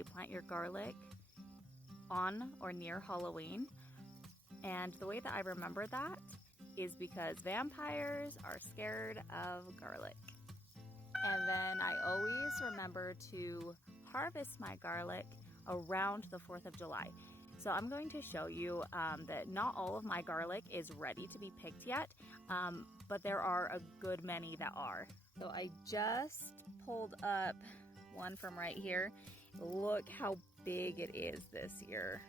say plant your garlic on or near Halloween. And the way that I remember that is because vampires are scared of garlic. And then I always remember to harvest my garlic around the 4th of July. So I'm going to show you that not all of my garlic is ready to be picked yet, but there are a good many that are. So I just pulled up one from right here. Look how big it is this year.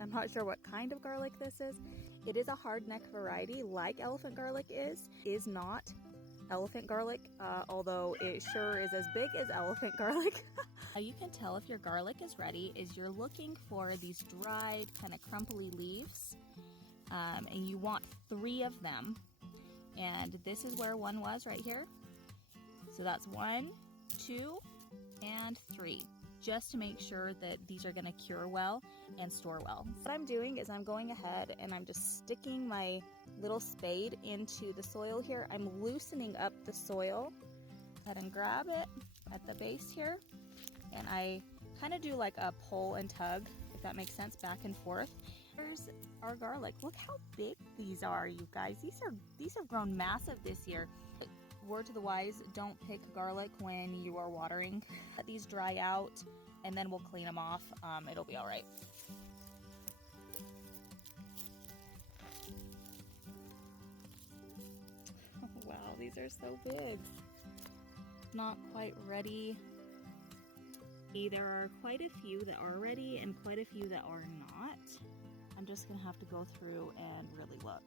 I'm not sure what kind of garlic this is. It is a hardneck variety like elephant garlic is not elephant garlic, although it sure is as big as elephant garlic. How you can tell if your garlic is ready is you're looking for these dried kind of crumply leaves, and you want 3 of them. And this is where one was right here. So that's 1, 2, and 3. Just to make sure that these are going to cure well and store well. What I'm doing is I'm going ahead and I'm just sticking my little spade into the soil here. I'm loosening up the soil. Go ahead and grab it at the base here. And I kind of do like a pull and tug, if that makes sense, back and forth. Here's our garlic. Look how big these are, you guys. These have grown massive this year. Word to the wise, don't pick garlic when you are watering. Let these dry out and then we'll clean them off. It'll be all right. Oh, wow, these are so big. Not quite ready. There are quite a few that are ready and quite a few that are not. I'm just gonna have to go through and really look.